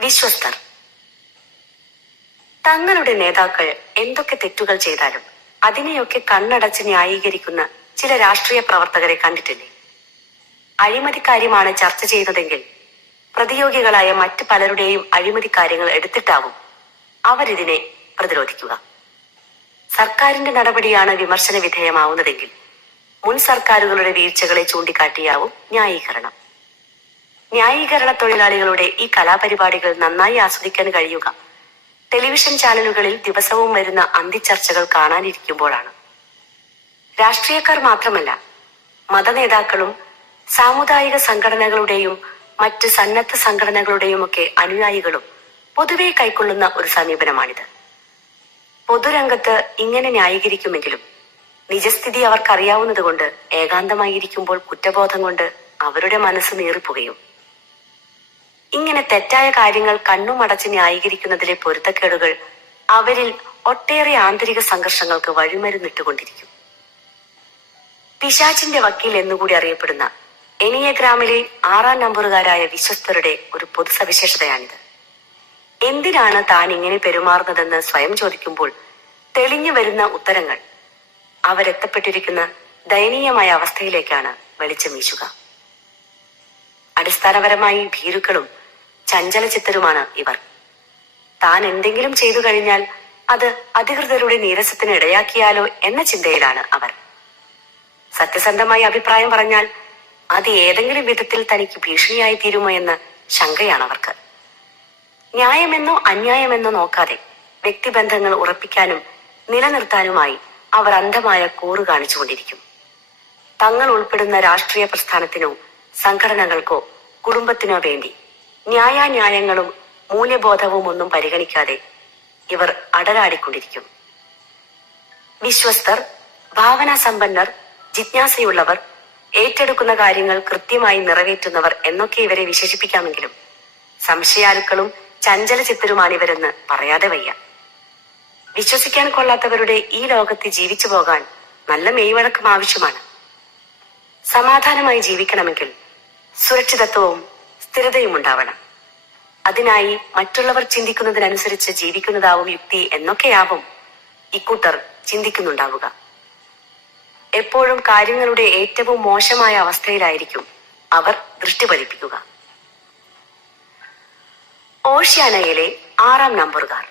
വിശ്വസ്തർ. തങ്ങളുടെ നേതാക്കൾ എന്തൊക്കെ തെറ്റുകൾ ചെയ്താലും അതിനെയൊക്കെ കണ്ണടച്ച് ന്യായീകരിക്കുന്ന ചില രാഷ്ട്രീയ പ്രവർത്തകരെ കണ്ടിട്ടില്ലേ? അഴിമതിക്കാര്യമാണ് ചർച്ച ചെയ്യുന്നതെങ്കിൽ പ്രതിയോഗികളായ മറ്റ് പലരുടെയും അഴിമതി കാര്യങ്ങൾ എടുത്തിട്ടാവും അവരിതിനെ പ്രതിരോധിക്കുക. സർക്കാരിന്റെ നടപടിയാണ് വിമർശന വിധേയമാവുന്നതെങ്കിൽ മുൻ സർക്കാരുകളുടെ വീഴ്ചകളെ ചൂണ്ടിക്കാട്ടിയാവും ന്യായീകരണം. ന്യായീകരണ തൊഴിലാളികളുടെ ഈ കലാപരിപാടികൾ നന്നായി ആസ്വദിക്കാൻ കഴിയുക ടെലിവിഷൻ ചാനലുകളിൽ ദിവസവും വരുന്ന അന്തിച്ചർച്ചകൾ കാണാനിരിക്കുമ്പോഴാണ്. രാഷ്ട്രീയക്കാർ മാത്രമല്ല, മതനേതാക്കളും സാമുദായിക സംഘടനകളുടെയും മറ്റ് സന്നദ്ധ സംഘടനകളുടെയുമൊക്കെ അനുയായികളും പൊതുവെ കൈക്കൊള്ളുന്ന ഒരു സമീപനമാണിത്. പൊതുരംഗത്ത് ഇങ്ങനെ ന്യായീകരിക്കുമെങ്കിലും നിജസ്ഥിതി അവർക്കറിയാവുന്നതുകൊണ്ട് ഏകാന്തമായിരിക്കുമ്പോൾ കുറ്റബോധം കൊണ്ട് അവരുടെ മനസ്സ് നീറിപ്പുകയും. ഇങ്ങനെ തെറ്റായ കാര്യങ്ങൾ കണ്ണുമടച്ച് ന്യായീകരിക്കുന്നതിലെ പൊരുത്തക്കേടുകൾ അവരിൽ ഒട്ടേറെ ആന്തരിക സംഘർഷങ്ങൾക്ക് വഴിമരുന്നിട്ടുകൊണ്ടിരിക്കും. പിശാചിന്റെ വക്കീൽ എന്നുകൂടി അറിയപ്പെടുന്ന എനിയഗ്രാമിലെ 6ാം നമ്പറുകാരായ വിശ്വസ്തരുടെ ഒരു പൊതുസവിശേഷതയാണിത്. എന്തിനാണ് താൻ ഇങ്ങനെ പെരുമാറുന്നതെന്ന് സ്വയം ചോദിക്കുമ്പോൾ തെളിഞ്ഞു വരുന്ന ഉത്തരങ്ങൾ അവരെത്തപ്പെട്ടിരിക്കുന്ന ദയനീയമായ അവസ്ഥയിലേക്കാണ് വെളിച്ചം വീശുക. അടിസ്ഥാനപരമായി ഭീരുക്കളും ചഞ്ചലചിത്തരുമാണ് ഇവർ. താൻ എന്തെങ്കിലും ചെയ്തു കഴിഞ്ഞാൽ അത് അധികൃതരുടെ നീരസത്തിന് ഇടയാക്കിയാലോ എന്ന ചിന്തയിലാണ് അവർ. സത്യസന്ധമായി അഭിപ്രായം പറഞ്ഞാൽ അത് ഏതെങ്കിലും വിധത്തിൽ തനിക്ക് ഭീഷണിയായി തീരുമോ എന്ന ശങ്കയാണ് അവർക്ക്. ന്യായമെന്നോ അന്യായമെന്നോ നോക്കാതെ വ്യക്തിബന്ധങ്ങൾ ഉറപ്പിക്കാനും നിലനിർത്താനുമായി അവർ അന്ധമായ കൂറ് കാണിച്ചുകൊണ്ടിരിക്കും. തങ്ങൾ ഉൾപ്പെടുന്ന രാഷ്ട്രീയ പ്രസ്ഥാനത്തിനോ സംഘടനകൾക്കോ കുടുംബത്തിനോ വേണ്ടി ന്യായാന്യായങ്ങളും മൂല്യബോധവും ഒന്നും പരിഗണിക്കാതെ ഇവർ അടരാടിക്കൊണ്ടിരിക്കും. വിശ്വസ്തർ, ഭാവനാസമ്പന്നർ, ജിജ്ഞാസയുള്ളവർ, ഏറ്റെടുക്കുന്ന കാര്യങ്ങൾ കൃത്യമായി നിറവേറ്റുന്നവർ എന്നൊക്കെ ഇവരെ വിശേഷിപ്പിക്കാമെങ്കിലും സംശയാലുക്കളും ചഞ്ചലചിത്തരുമാണിവരെന്ന് പറയാതെ വയ്യ. വിശ്വസിക്കാൻ കൊള്ളാത്തവരുടെ ഈ ലോകത്ത് ജീവിച്ചു പോകാൻ നല്ല മെയ്വഴക്കം ആവശ്യമാണ്. സമാധാനമായി ജീവിക്കണമെങ്കിൽ സുരക്ഷിതത്വവും സ്ഥിരതയും ഉണ്ടാവണം. അതിനായി മറ്റുള്ളവർ ചിന്തിക്കുന്നതിനനുസരിച്ച് ജീവിക്കുന്നതാവും യുക്തി എന്നൊക്കെയാവും ഇക്കൂട്ടർ ചിന്തിക്കുന്നുണ്ടാവുക. എപ്പോഴും കാര്യങ്ങളുടെ ഏറ്റവും മോശമായ അവസ്ഥയിലായിരിക്കും അവർ ദൃഷ്ടി പതിപ്പിക്കുക. ഓഷ്യാനയിലെ 6ാം നമ്പറുകാർ.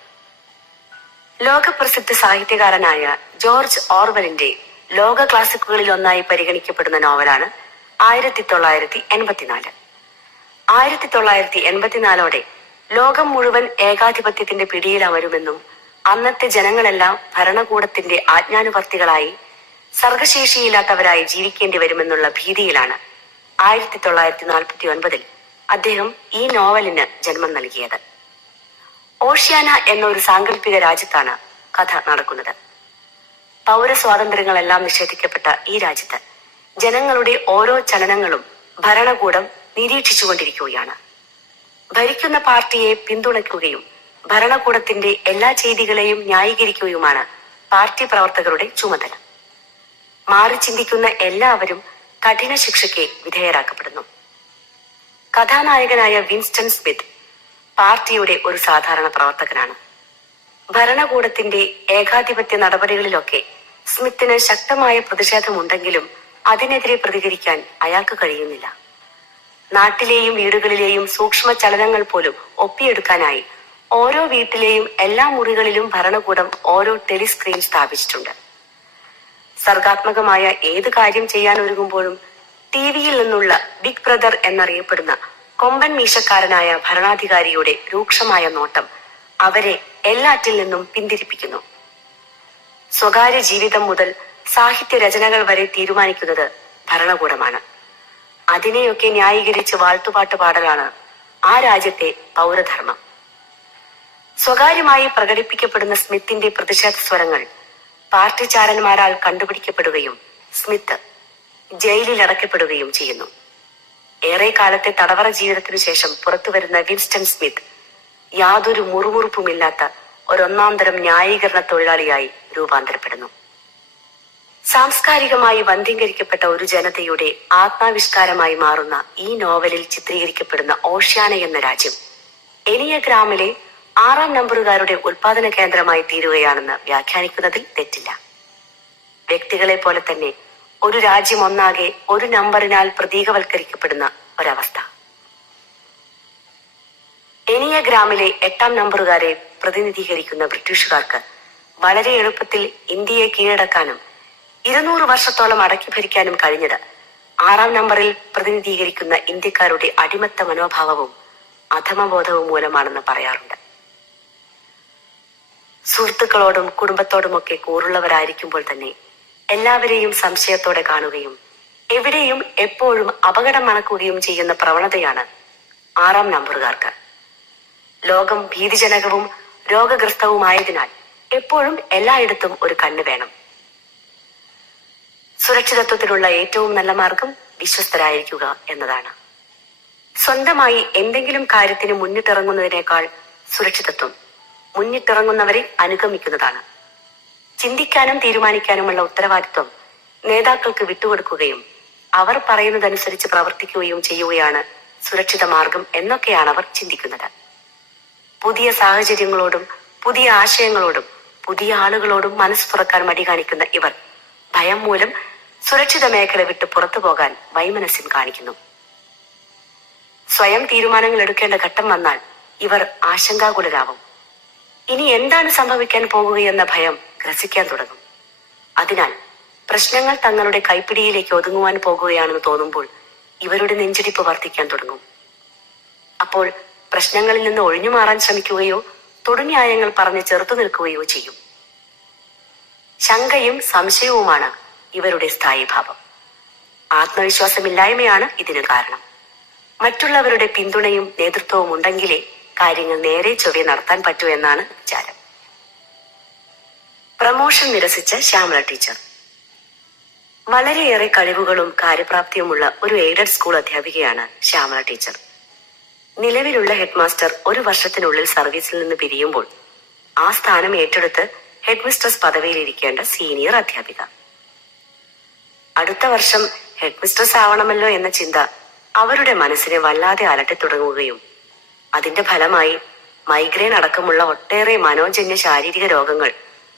ലോകപ്രസിദ്ധ സാഹിത്യകാരനായ ജോർജ് ഓർവെലിന്റെ ലോക ക്ലാസിക്കുകളിൽ ഒന്നായി പരിഗണിക്കപ്പെടുന്ന നോവലാണ് 1984. 1984 ലോകം മുഴുവൻ ഏകാധിപത്യത്തിന്റെ പിടിയിൽ അമരുമെന്നും അന്നത്തെ ജനങ്ങളെല്ലാം ഭരണകൂടത്തിന്റെ ആജ്ഞാനുവർത്തികളായി സർഗശേഷിയില്ലാത്തവരായി ജീവിക്കേണ്ടി വരുമെന്നുള്ള ഭീതിയിലാണ് 1949 അദ്ദേഹം ഈ നോവലിന് ജന്മം നൽകിയത്. ഓഷ്യാന എന്ന ഒരു സാങ്കല്പിക രാജ്യത്താണ് കഥ നടക്കുന്നത്. പൗരസ്വാതന്ത്ര്യങ്ങളെല്ലാം നിഷേധിക്കപ്പെട്ട ഈ രാജ്യത്ത് ജനങ്ങളുടെ ഓരോ ചലനങ്ങളും ഭരണകൂടം നിരീക്ഷിച്ചുകൊണ്ടിരിക്കുകയാണ്. ഭരിക്കുന്ന പാർട്ടിയെ പിന്തുണയ്ക്കുകയും ഭരണകൂടത്തിന്റെ എല്ലാ ചെയ്തികളെയും ന്യായീകരിക്കുകയുമാണ് പാർട്ടി പ്രവർത്തകരുടെ ചുമതല. മാറി ചിന്തിക്കുന്ന എല്ലാവരും കഠിന ശിക്ഷയ്ക്ക് വിധേയരാക്കപ്പെടുന്നു. കഥാനായകനായ വിൻസ്റ്റൺ സ്മിത്ത് പാർട്ടിയുടെ ഒരു സാധാരണ പ്രവർത്തകനാണ്. ഭരണകൂടത്തിന്റെ ഏകാധിപത്യ നടപടികളിലൊക്കെ സ്മിത്തിന് ശക്തമായ പ്രതിഷേധമുണ്ടെങ്കിലും അതിനെതിരെ പ്രതികരിക്കാൻ അയാൾക്ക് കഴിയുന്നില്ല. നാട്ടിലെയും വീടുകളിലെയും സൂക്ഷ്മ ചലനങ്ങൾ പോലും ഒപ്പിയെടുക്കാനായി ഓരോ വീട്ടിലെയും എല്ലാ മുറികളിലും ഭരണകൂടം ഓരോ ടെലിസ്ക്രീൻ സ്ഥാപിച്ചിട്ടുണ്ട്. സർഗാത്മകമായ ഏത് കാര്യം ചെയ്യാൻ ഒരുങ്ങുമ്പോഴും ടിവിയിൽ നിന്നുള്ള ബിഗ് ബ്രദർ എന്നറിയപ്പെടുന്ന കൊമ്പൻ മീശക്കാരനായ ഭരണാധികാരിയുടെ രൂക്ഷമായ നോട്ടം അവരെ എല്ലാറ്റിൽ നിന്നും പിന്തിരിപ്പിക്കുന്നു. സ്വകാര്യ ജീവിതം മുതൽ സാഹിത്യ രചനകൾ വരെ തീരുമാനിക്കുന്നത് ഭരണകൂടമാണ്. അതിനെയൊക്കെ ന്യായീകരിച്ച് വാഴ്ത്തുപാട്ട് പാടലാണ് ആ രാജ്യത്തെ പൗരധർമ്മം. സ്വകാര്യമായി പ്രകടിപ്പിക്കപ്പെടുന്ന സ്മിത്തിന്റെ പ്രതിഷേധ സ്വരങ്ങൾ പാർട്ടി ചാരന്മാരാൽ കണ്ടുപിടിക്കപ്പെടുകയും സ്മിത്ത് ജയിലിൽ അടയ്ക്കപ്പെടുകയും ചെയ്യുന്നു. ഏറെ കാലത്തെ തടവറ ജീവിതത്തിനു ശേഷം പുറത്തുവരുന്ന വിൻസ്റ്റൺ സ്മിത്ത് യാതൊരു മുറുമുറുപ്പുമില്ലാത്ത ഒരൊന്നാം തരം ന്യായീകരണ തൊഴിലാളിയായി രൂപാന്തരപ്പെടുന്നു. സാംസ്കാരികമായി വന്ധ്യംകരിക്കപ്പെട്ട ഒരു ജനതയുടെ ആത്മാവിഷ്കാരമായി മാറുന്ന ഈ നോവലിൽ ചിത്രീകരിക്കപ്പെടുന്ന ഓഷ്യാന എന്ന രാജ്യം എനിയഗ്രാമിലെ 6-ാം നമ്പറുകാരുടെ ഉൽപാദന കേന്ദ്രമായി തീരുകയാണെന്ന് വ്യാഖ്യാനിക്കുന്നതിൽ തെറ്റില്ല. വ്യക്തികളെ പോലെ തന്നെ ഒരു രാജ്യം ഒന്നാകെ ഒരു നമ്പറിനാൽ പ്രതീകവൽക്കരിക്കപ്പെടുന്ന ഒരവസ്ഥ. എനിയഗ്രാമിലെ 8-ാം നമ്പറുകാരെ പ്രതിനിധീകരിക്കുന്ന ബ്രിട്ടീഷുകാർക്ക് വളരെ എളുപ്പത്തിൽ ഇന്ത്യയെ കീഴടക്കാനും 200 വർഷത്തോളം അടക്കി ഭരിക്കാനും കഴിഞ്ഞത് 6-ാം നമ്പറിൽ പ്രതിനിധീകരിക്കുന്ന ഇന്ത്യക്കാരുടെ അടിമത്ത മനോഭാവവും അധമബോധവും മൂലമാണെന്ന് പറയാറുണ്ട്. സുഹൃത്തുക്കളോടും കുടുംബത്തോടുമൊക്കെ കൂറുള്ളവരായിരിക്കുമ്പോൾ തന്നെ എല്ലാവരെയും സംശയത്തോടെ കാണുകയും എവിടെയും എപ്പോഴും അപകടം മണക്കുകയും ചെയ്യുന്ന പ്രവണതയാണ് 6-ാം നമ്പറുകാർക്ക്. ലോകം ഭീതിജനകവും രോഗഗ്രസ്തവുമായതിനാൽ എപ്പോഴും എല്ലായിടത്തും ഒരു കണ്ണ് വേണം. സുരക്ഷിതത്വത്തിനുള്ള ഏറ്റവും നല്ല മാർഗം വിശ്വസ്തരായിരിക്കുക എന്നതാണ്. സ്വന്തമായി എന്തെങ്കിലും കാര്യത്തിന് മുന്നിട്ടിറങ്ങുന്നതിനേക്കാൾ സുരക്ഷിതത്വം മുന്നിട്ടിറങ്ങുന്നവരെ അനുഗമിക്കുന്നതാണ്. ചിന്തിക്കാനും തീരുമാനിക്കാനുമുള്ള ഉത്തരവാദിത്വം നേതാക്കൾക്ക് വിട്ടുകൊടുക്കുകയും അവർ പറയുന്നതനുസരിച്ച് പ്രവർത്തിക്കുകയും ചെയ്യുകയാണ് സുരക്ഷിത മാർഗം എന്നൊക്കെയാണ് അവർ ചിന്തിക്കുന്നത്. പുതിയ സാഹചര്യങ്ങളോടും പുതിയ ആശയങ്ങളോടും പുതിയ ആളുകളോടും മനസ്സ് തുറക്കാൻ മടി കാണിക്കുന്ന ഇവർ ഭയം മൂലം സുരക്ഷിത മേഖല വിട്ട് പുറത്തു പോകാൻ വൈമനസ്യം കാണിക്കുന്നു. സ്വയം തീരുമാനങ്ങൾ എടുക്കേണ്ട ഘട്ടം വന്നാൽ ഇവർ ആശങ്കാകുലരാവും. ഇനി എന്താണ് സംഭവിക്കാൻ പോകുകയെന്ന ഭയം ഗ്രസിക്കാൻ തുടങ്ങും. അതിനാൽ പ്രശ്നങ്ങൾ തങ്ങളുടെ കൈപ്പിടിയിലേക്ക് ഒതുങ്ങുവാൻ പോകുകയാണെന്ന് തോന്നുമ്പോൾ ഇവരുടെ നെഞ്ചിടിപ്പ് വർദ്ധിക്കാൻ തുടങ്ങും. അപ്പോൾ പ്രശ്നങ്ങളിൽ നിന്ന് ഒഴിഞ്ഞു മാറാൻ ശ്രമിക്കുകയോ തൊടുന്യായങ്ങൾ പറഞ്ഞ് ചെറുത്തു നിൽക്കുകയോ ചെയ്യും. ശങ്കയും സംശയവുമാണ് ഇവരുടെ സ്ഥായീഭാവം. ആത്മവിശ്വാസമില്ലായ്മയാണ് ഇതിന് കാരണം. മറ്റുള്ളവരുടെ പിന്തുണയും നേതൃത്വവും ഉണ്ടെങ്കിലേ കാര്യങ്ങൾ നേരെ ചൊവ്വെ നടത്താൻ പറ്റൂ എന്നാണ് വിചാരം. പ്രമോഷൻ നിരസിച്ച ശ്യാമള ടീച്ചർ. വളരെയേറെ കഴിവുകളും കാര്യപ്രാപ്തിയുമുള്ള ഒരു എയ്ഡഡ് സ്കൂൾ അധ്യാപികയാണ് ശ്യാമള ടീച്ചർ. നിലവിലുള്ള ഹെഡ്മാസ്റ്റർ 1 വർഷത്തിനുള്ളിൽ സർവീസിൽ നിന്ന് പിരിയുമ്പോൾ ആ സ്ഥാനം ഏറ്റെടുത്ത് ഹെഡ്മിസ്ട്രസ് പദവിയിലിരിക്കേണ്ട സീനിയർ അധ്യാപിക. അടുത്ത വർഷം ഹെഡ്മിസ്ട്രസ് ആവണമല്ലോ എന്ന ചിന്ത അവരുടെ മനസ്സിനെ വല്ലാതെ അലട്ടി തുടങ്ങുകയും അതിന്റെ ഫലമായി മൈഗ്രെയിൻ അടക്കമുള്ള ഒട്ടേറെ മനോജന്യ ശാരീരിക രോഗങ്ങൾ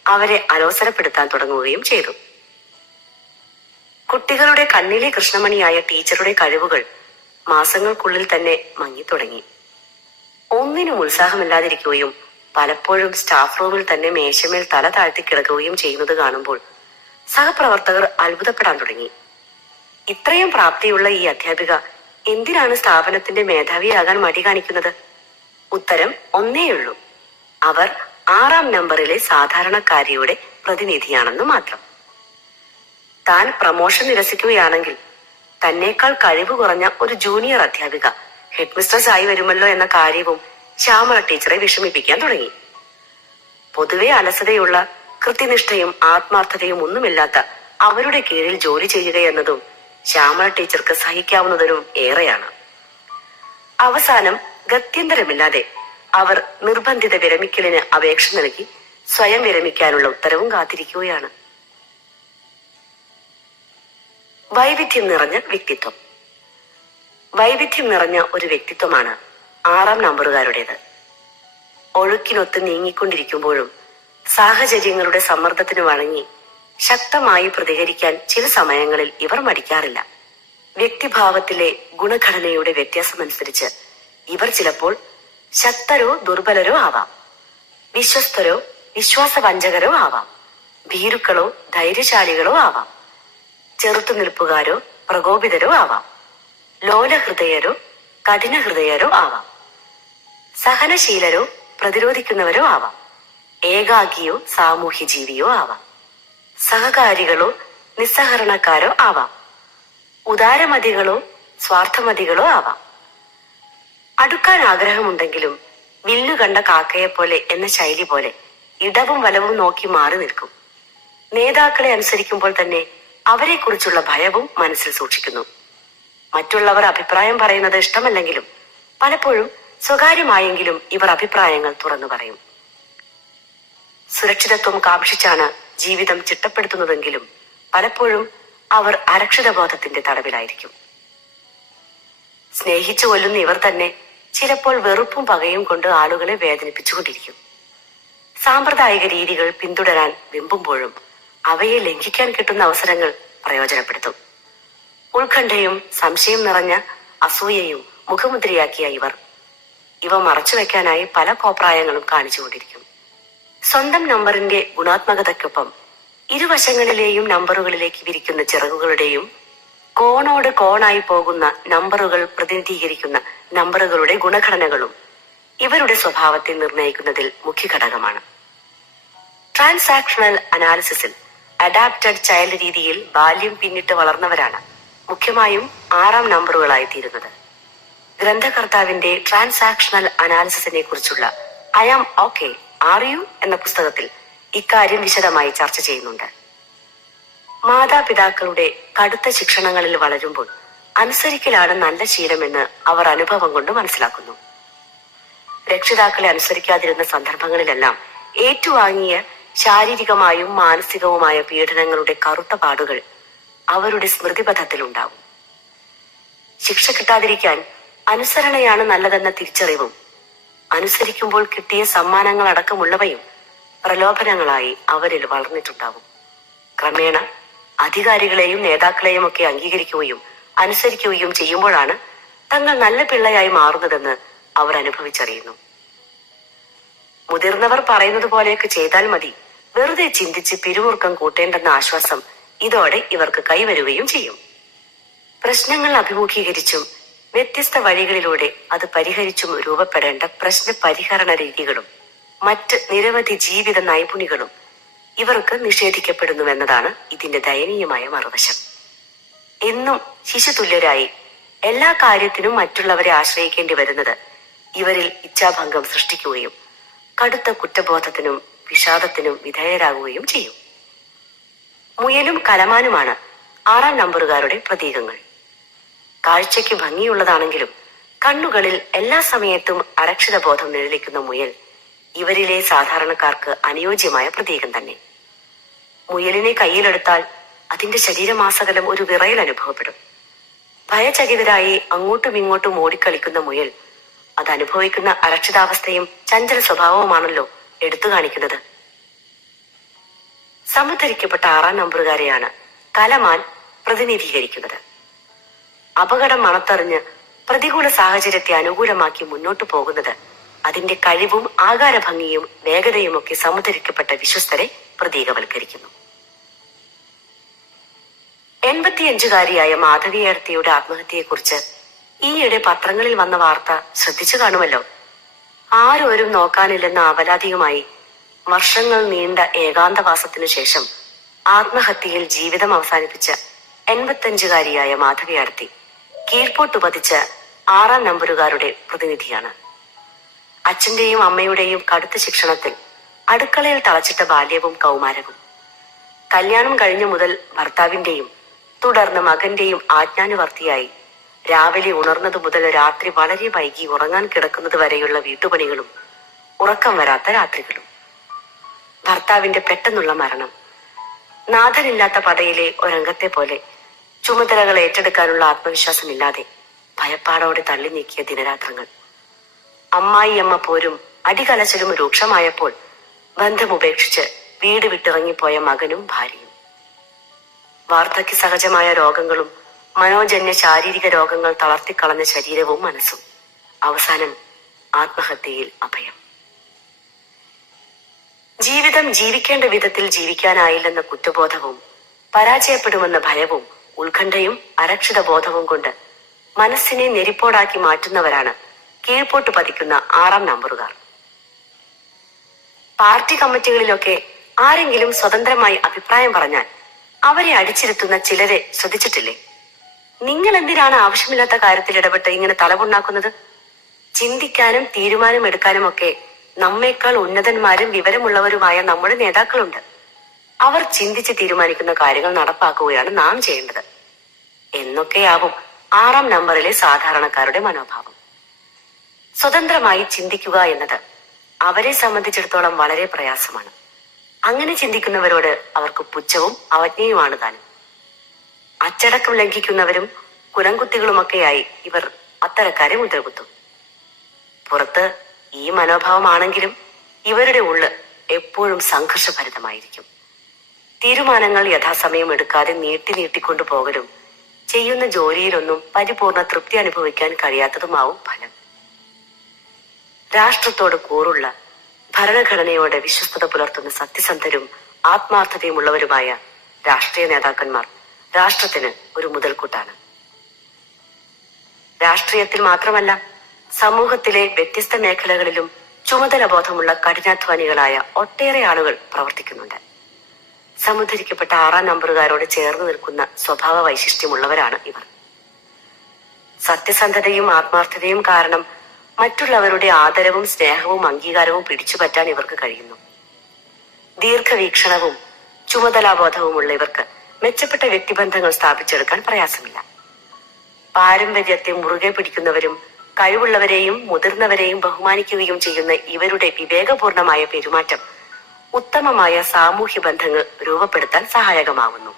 അവരെ അലോസരപ്പെടുത്താൻ തുടങ്ങുകയും ചെയ്തു. കുട്ടികളുടെ കണ്ണിലെ കൃഷ്ണമണിയായ ടീച്ചറുടെ കഴിവുകൾ മാസങ്ങൾക്കുള്ളിൽ തന്നെ മങ്ങിത്തുടങ്ങി. ഒന്നിനും ഉത്സാഹമില്ലാതിരിക്കുകയും പലപ്പോഴും സ്റ്റാഫ് റൂമിൽ തന്നെ മേശമേൽ തല താഴ്ത്തി കിടക്കുകയും ചെയ്യുന്നത് കാണുമ്പോൾ സഹപ്രവർത്തകർ അത്ഭുതപ്പെടാൻ തുടങ്ങി. ഇത്രയും പ്രാപ്തിയുള്ള ഈ അധ്യാപിക എന്തിനാണ് സ്ഥാപനത്തിന്റെ മേധാവിയാകാൻ മടി കാണിക്കുന്നത്? ഉത്തരം ഒന്നേയുള്ളൂ, അവർ 6-ാം നമ്പറിലെ സാധാരണക്കാരിയുടെ പ്രതിനിധിയാണെന്ന് മാത്രം. താൻ പ്രമോഷൻ നിരസിക്കുകയാണെങ്കിൽ തന്നേക്കാൾ കഴിവ് കുറഞ്ഞ ഒരു ജൂനിയർ അധ്യാപിക ഹെഡ്മിസ്ട്രസ് ആയി വരുമല്ലോ എന്ന കാര്യവും ശ്യാമള ടീച്ചറെ വിഷമിപ്പിക്കാൻ തുടങ്ങി. പൊതുവെ അലസതയുള്ള, കൃത്യനിഷ്ഠയും ആത്മാർത്ഥതയും ഒന്നുമില്ലാത്ത അവരുടെ കീഴിൽ ജോലി ചെയ്യുക എന്നതും ശ്യാമള ടീച്ചർക്ക് സഹിക്കാവുന്നതിനും ഏറെയാണ്. അവസാനം ഗത്യന്തരമില്ലാതെ അവർ നിർബന്ധിത വിരമിക്കലിന് അപേക്ഷ നൽകി സ്വയം വിരമിക്കാനുള്ള ഉത്തരവും കാത്തിരിക്കുകയാണ്. വൈവിധ്യം നിറഞ്ഞ വ്യക്തിത്വം. വൈവിധ്യം നിറഞ്ഞ ഒരു വ്യക്തിത്വമാണ് 6-ാം നമ്പറുകാരുടേത്. ഒഴുക്കിനൊത്ത് നീങ്ങിക്കൊണ്ടിരിക്കുമ്പോഴും സാഹചര്യങ്ങളുടെ സമ്മർദ്ദത്തിന് വഴങ്ങി ശക്തമായി പ്രതികരിക്കാൻ ചില സമയങ്ങളിൽ ഇവർ മടിക്കാറില്ല. വ്യക്തിഭാവത്തിലെ ഗുണഘടനയുടെ വ്യത്യാസമനുസരിച്ച് ഇവർ ചിലപ്പോൾ ശക്തരോ ദുർബലരോ ആവാം, വിശ്വസ്തരോ വിശ്വാസവഞ്ചകരോ ആവാം, ഭീരുക്കളോ ധൈര്യശാലികളോ ആവാം, ചെറുത്തുനിൽപ്പുകാരോ പ്രകോപിതരോ ആവാം, ലോലഹൃദയരോ കഠിനഹൃദയരോ ആവാം, സഹനശീലരോ പ്രതിരോധിക്കുന്നവരോ ആവാം, ഏകാഗിയോ സാമൂഹ്യ ജീവിയോ ആവാം, സഹകാരികളോ നിസ്സഹരണക്കാരോ ആവാം, ഉദാരമതികളോ സ്വാർത്ഥമതികളോ ആവാം. അടുക്കാൻ ആഗ്രഹമുണ്ടെങ്കിലും വില്ലു കണ്ട കാക്കയെപ്പോലെ എന്ന ശൈലി പോലെ ഇടവും വലവും നോക്കി മാറി നിൽക്കും. നേതാക്കളെ അനുസരിക്കുമ്പോൾ തന്നെ അവരെക്കുറിച്ചുള്ള ഭയവും മനസ്സിൽ സൂക്ഷിക്കുന്നു. മറ്റുള്ളവർ അഭിപ്രായം പറയുന്നത് ഇഷ്ടമല്ലെങ്കിലും പലപ്പോഴും സ്വകാര്യമായെങ്കിലും ഇവർ അഭിപ്രായങ്ങൾ തുറന്നു പറയും. സുരക്ഷിതത്വം കാക്ഷിച്ചാണ് ജീവിതം ചിട്ടപ്പെടുത്തുന്നതെങ്കിലും പലപ്പോഴും അവർ അരക്ഷിതബോധത്തിന്റെ തടവിലായിരിക്കും. സ്നേഹിച്ചു കൊല്ലുന്ന ഇവർ തന്നെ ചിലപ്പോൾ വെറുപ്പും പകയും കൊണ്ട് ആളുകളെ വേദനിപ്പിച്ചുകൊണ്ടിരിക്കും. സാമ്പ്രദായിക രീതികൾ പിന്തുടരാൻ വെമ്പുമ്പോഴും അവയെ ലംഘിക്കാൻ കിട്ടുന്ന അവസരങ്ങൾ പ്രയോജനപ്പെടുത്തും. ഉത്കണ്ഠയും സംശയം നിറഞ്ഞ അസൂയയും മുഖമുദ്രയാക്കിയ ഇവ മറച്ചുവെക്കാനായി പല കോപ്രായങ്ങളും കാണിച്ചുകൊണ്ടിരിക്കും. സ്വന്തം നമ്പറിന്റെ ഗുണാത്മകതയ്ക്കൊപ്പം ഇരുവശങ്ങളിലെയും നമ്പറുകളിലേക്ക് വിരിക്കുന്ന ചിറകുകളുടെയും കോണോട് കോണായി പോകുന്ന നമ്പറുകൾ പ്രതിനിധീകരിക്കുന്ന നമ്പറുകളുടെ ഗുണഘടനകളും ഇവരുടെ സ്വഭാവത്തെ നിർണ്ണയിക്കുന്നതിൽ മുഖ്യ ഘടകമാണ്. ട്രാൻസാക്ഷണൽ അനാലിസിസിൽ അഡാപ്റ്റഡ് ചൈൽഡ് രീതിയിൽ ബാല്യം പിന്നിട്ട് വളർന്നവരാണ് മുഖ്യമായും 6 നമ്പറുകളായി തീരുന്നത്. ഗ്രന്ഥകർത്താവിന്റെ ട്രാൻസാക്ഷണൽ അനാലിസിസിനെ കുറിച്ചുള്ള I am okay are you എന്ന പുസ്തകത്തിൽ ഇക്കാര്യം വിശദമായി ചർച്ച ചെയ്യുന്നുണ്ട്. മാതാപിതാക്കളുടെ കടുത്ത ശിക്ഷണങ്ങളിൽ വളരുമ്പോൾ അനുസരിക്കലാണ് നല്ല ശീലമെന്ന് അവർ അനുഭവം കൊണ്ട് മനസ്സിലാക്കുന്നു. രക്ഷിതാക്കളെ അനുസരിക്കാതിരുന്ന സന്ദർഭങ്ങളിലെല്ലാം ഏറ്റുവാങ്ങിയ ശാരീരികമായും മാനസികവുമായ പീഡനങ്ങളുടെ കറുത്ത പാടുകൾ അവരുടെ സ്മൃതിപഥത്തിലുണ്ടാവും. ശിക്ഷ കിട്ടാതിരിക്കാൻ അനുസരണയാണ് നല്ലതെന്ന തിരിച്ചറിവും അനുസരിക്കുമ്പോൾ കിട്ടിയ സമ്മാനങ്ങൾ അടക്കമുള്ളവയും പ്രലോഭനങ്ങളായി അവരിൽ വളർന്നിട്ടുണ്ടാവും. ക്രമേണ അധികാരികളെയും നേതാക്കളെയും ഒക്കെ അംഗീകരിക്കുകയും അനുസരിക്കുകയും ചെയ്യുമ്പോഴാണ് തങ്ങൾ നല്ല പിള്ളയായി മാറുന്നതെന്ന് അവർ അനുഭവിച്ചറിയുന്നു. മുതിർന്നവർ പറയുന്നത് പോലെയൊക്കെ ചെയ്താൽ മതി, വെറുതെ ചിന്തിച്ച് പിരിമുറുക്കം കൂട്ടേണ്ടെന്ന ആശ്വാസം ഇതോടെ ഇവർക്ക് കൈവരുകയും ചെയ്യും. പ്രശ്നങ്ങൾ അഭിമുഖീകരിച്ചും വ്യത്യസ്ത വഴികളിലൂടെ അത് പരിഹരിച്ചും രൂപപ്പെടേണ്ട പ്രശ്ന പരിഹരണ രീതികളും മറ്റ് നിരവധി ജീവിത നൈപുണികളും ഇവർക്ക് നിഷേധിക്കപ്പെടുന്നുവെന്നതാണ് ഇതിന്റെ ദയനീയമായ മറുവശം. എന്നും ശിശുതുല്യരായി എല്ലാ കാര്യത്തിനും മറ്റുള്ളവരെ ആശ്രയിക്കേണ്ടി വരുന്നത് ഇവരിൽ ഇച്ഛാഭംഗം സൃഷ്ടിക്കുകയും കടുത്ത കുറ്റബോധത്തിനും വിഷാദത്തിനും വിധേയരാകുകയും ചെയ്യും. മുയലും കലമാനുമാണ് 6 നമ്പറുകാരുടെ പ്രതീകങ്ങൾ. കാഴ്ചയ്ക്ക് ഭംഗിയുള്ളതാണെങ്കിലും കണ്ണുകളിൽ എല്ലാ സമയത്തും അരക്ഷിതബോധം നിഴലിക്കുന്ന മുയൽ ഇവരിലെ സാധാരണക്കാർക്ക് അനുയോജ്യമായ പ്രതീകം തന്നെ. മുയലിനെ കയ്യിലെടുത്താൽ അതിന്റെ ശരീരമാസകലം ഒരു വിറയൽ അനുഭവപ്പെടും. ഭയചകിതരായി അങ്ങോട്ടും ഇങ്ങോട്ടും ഓടിക്കളിക്കുന്ന മുയൽ അത് അനുഭവിക്കുന്ന അരക്ഷിതാവസ്ഥയും ചഞ്ചല സ്വഭാവവുമാണല്ലോ എടുത്തു കാണിക്കുന്നത്. സമുദ്ധരിക്കപ്പെട്ട 6 നമ്പറുകാരെയാണ് കലമാൻ പ്രതിനിധീകരിക്കുന്നത്. അപകടം മണത്തറിഞ്ഞ് പ്രതികൂല സാഹചര്യത്തെ അനുകൂലമാക്കി മുന്നോട്ടു പോകുന്നത് അതിന്റെ കഴിവും ആകാരഭംഗിയും വേഗതയും ഒക്കെ സമുദ്ധരിക്കപ്പെട്ട വിശ്വസ്തരെ പ്രതീകവൽക്കരിക്കുന്നു. 85-കാരിയായ മാധവിയടത്തിയുടെ ആത്മഹത്യയെക്കുറിച്ച് ഈയിടെ പത്രങ്ങളിൽ വന്ന വാർത്ത ശ്രദ്ധിച്ചു കാണുമല്ലോ. ആരോരും നോക്കാനില്ലെന്ന അപലാതിയുമായി വർഷങ്ങൾ നീണ്ട ഏകാന്തവാസത്തിനു ശേഷം ആത്മഹത്യയിൽ ജീവിതം അവസാനിപ്പിച്ച 85-കാരിയായ മാധവിയടത്തി കീഴ്പോട്ടു പതിച്ച 6 നമ്പറുകാരുടെ പ്രതിനിധിയാണ്. അച്ഛന്റെയും അമ്മയുടെയും കടുത്ത ശിക്ഷണത്തിൽ അടുക്കളയിൽ തളച്ചിട്ട ബാല്യവും കൗമാരവും, കല്യാണം കഴിഞ്ഞു മുതൽ ഭർത്താവിന്റെയും തുടർന്ന് മകന്റെയും ആജ്ഞാനുവർത്തിയായി രാവിലെ ഉണർന്നതു മുതൽ രാത്രി വളരെ വൈകി ഉറങ്ങാൻ കിടക്കുന്നത് വരെയുള്ള വീട്ടുപണികളും ഉറക്കം വരാത്ത രാത്രികളും, ഭർത്താവിന്റെ പെട്ടെന്നുള്ള മരണം, നാഥനില്ലാത്ത പടയിലെ ഒരംഗത്തെ പോലെ ചുമതലകൾ ഏറ്റെടുക്കാനുള്ള ആത്മവിശ്വാസമില്ലാതെ ഭയപ്പാടോടെ തള്ളി നീക്കിയ ദിനരാത്രങ്ങൾ, അമ്മായിയമ്മ പോരും അടികലശലും രൂക്ഷമായപ്പോൾ ബന്ധമുപേക്ഷിച്ച് വീട് വിട്ടിറങ്ങിപ്പോയ മകനും ഭാര്യയും, വാർദ്ധക്യ സഹജമായ രോഗങ്ങളും മനോജന്യ ശാരീരിക രോഗങ്ങൾ തളർത്തിക്കളഞ്ഞ ശരീരവും മനസ്സും, അവസാനം ആത്മഹത്യയിൽ അഭയം. ജീവിതം ജീവിക്കേണ്ട വിധത്തിൽ ജീവിക്കാനായില്ലെന്ന കുറ്റബോധവും പരാജയപ്പെടുമെന്ന ഭയവും ഉത്കണ്ഠയും അരക്ഷിത ബോധവും കൊണ്ട് മനസ്സിനെ നെരിപ്പോടാക്കി മാറ്റുന്നവരാണ് കീഴ്പോട്ട് പതിക്കുന്ന 6 നമ്പറുകാർ. പാർട്ടി കമ്മിറ്റികളിലൊക്കെ ആരെങ്കിലും സ്വതന്ത്രമായി അഭിപ്രായം പറഞ്ഞാൽ അവരെ അടിച്ചിരുത്തുന്ന ചിലരെ ശ്രദ്ധിച്ചിട്ടില്ലേ? നിങ്ങൾ എന്തിനാണ് ആവശ്യമില്ലാത്ത കാര്യത്തിൽ ഇടപെട്ട് ഇങ്ങനെ തലപുണ്ണാക്കുന്നത്? ചിന്തിക്കാനും തീരുമാനം എടുക്കാനും ഒക്കെ നമ്മേക്കാൾ ഉന്നതന്മാരും വിവരമുള്ളവരുമായ നമ്മുടെ നേതാക്കളുണ്ട്. അവർ ചിന്തിച്ച് തീരുമാനിക്കുന്ന കാര്യങ്ങൾ നടപ്പാക്കുകയാണ് നാം ചെയ്യേണ്ടത് എന്നൊക്കെയാവും 6 നമ്പറിലെ സാധാരണക്കാരുടെ മനോഭാവം. സ്വതന്ത്രമായി ചിന്തിക്കുക എന്നത് അവരെ സംബന്ധിച്ചിടത്തോളം വളരെ പ്രയാസമാണ്. അങ്ങനെ ചിന്തിക്കുന്നവരോട് അവർക്ക് പുച്ഛവും അവജ്ഞയുമാണ് താനും. അച്ചടക്കം ലംഘിക്കുന്നവരും കുലംകുത്തികളുമൊക്കെയായി ഇവർ അത്തരക്കാരെ മുദ്രകുത്തും. പുറത്ത് ഈ മനോഭാവമാണെങ്കിലും ഇവരുടെ ഉള്ള് എപ്പോഴും സംഘർഷഭരിതമായിരിക്കും. തീരുമാനങ്ങൾ യഥാസമയം എടുക്കാതെ നീട്ടിക്കൊണ്ടു പോകലും ചെയ്യുന്ന ജോലിയിലൊന്നും പരിപൂർണ തൃപ്തി അനുഭവിക്കാൻ കഴിയാത്തതുമാവും ഫലം. രാഷ്ട്രത്തോട് കൂറുള്ള, ഭരണഘടനയോട് വിശ്വസ്തത പുലർത്തുന്ന സത്യസന്ധരും ആത്മാർത്ഥതയുമുള്ളവരുമായ രാഷ്ട്രീയ നേതാക്കന്മാർ രാഷ്ട്രത്തിന് ഒരു മുതൽക്കൂട്ടാണ്. രാഷ്ട്രീയത്തിൽ മാത്രമല്ല, സമൂഹത്തിലെ വ്യത്യസ്ത മേഖലകളിലും ചുമതലബോധമുള്ള കഠിനാധ്വാനികളായ ഒട്ടേറെ ആളുകൾ പ്രവർത്തിക്കുന്നുണ്ട്. സമുദ്ധരിക്കപ്പെട്ട 6 നമ്പറുകാരോട് ചേർന്ന് നിൽക്കുന്ന സ്വഭാവ വൈശിഷ്ട്യമുള്ളവരാണ് ഇവർ. സത്യസന്ധതയും ആത്മാർത്ഥതയും കാരണം മറ്റുള്ളവരുടെ ആദരവും സ്നേഹവും അംഗീകാരവും പിടിച്ചുപറ്റാൻ ഇവർക്ക് കഴിയുന്നു. ദീർഘവീക്ഷണവും ചുമതലാബോധവുമുള്ള ഇവർക്ക് മെച്ചപ്പെട്ട വ്യക്തിബന്ധങ്ങൾ സ്ഥാപിച്ചെടുക്കാൻ പ്രയാസമില്ല. പാരമ്പര്യത്തെ മുറുകെ പിടിക്കുന്നവരും കഴിവുള്ളവരെയും മുതിർന്നവരെയും ബഹുമാനിക്കുകയും ചെയ്യുന്ന ഇവരുടെ വിവേകപൂർണമായ പെരുമാറ്റം ഉത്തമമായ സാമൂഹ്യ ബന്ധങ്ങൾ രൂപപ്പെടുത്താൻ സഹായകമാവുന്നു.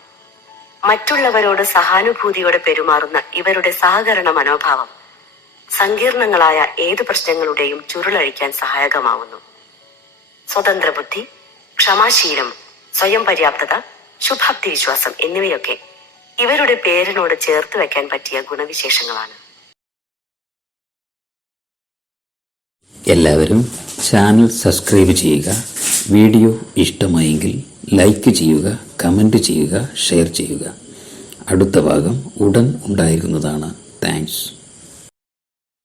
മറ്റുള്ളവരോട് സഹാനുഭൂതിയോടെ പെരുമാറുന്ന ഇവരുടെ സഹകരണ മനോഭാവം സങ്കീർണങ്ങളായ ഏതു പ്രശ്നങ്ങളുടെയും ചുരുളഴിക്കാൻ സഹായകമാവുന്നു. സ്വതന്ത്ര ബുദ്ധി, ക്ഷമാശീലം, സ്വയം പര്യാപ്തത, ശുഭാപ്തി വിശ്വാസം എന്നിവയൊക്കെ ഇവരുടെ പേരിനോട് ചേർത്ത് വെക്കാൻ പറ്റിയ ഗുണവിശേഷങ്ങളാണ്. എല്ലാവരും ചാനൽ സബ്സ്ക്രൈബ് ചെയ്യുക. വീഡിയോ ഇഷ്ടമായെങ്കിൽ ലൈക്ക് ചെയ്യുക, കമൻറ്റ് ചെയ്യുക, ഷെയർ ചെയ്യുക. അടുത്ത ഭാഗം ഉടൻ ഉണ്ടായിരിക്കുന്നതാണ്. താങ്ക്സ്.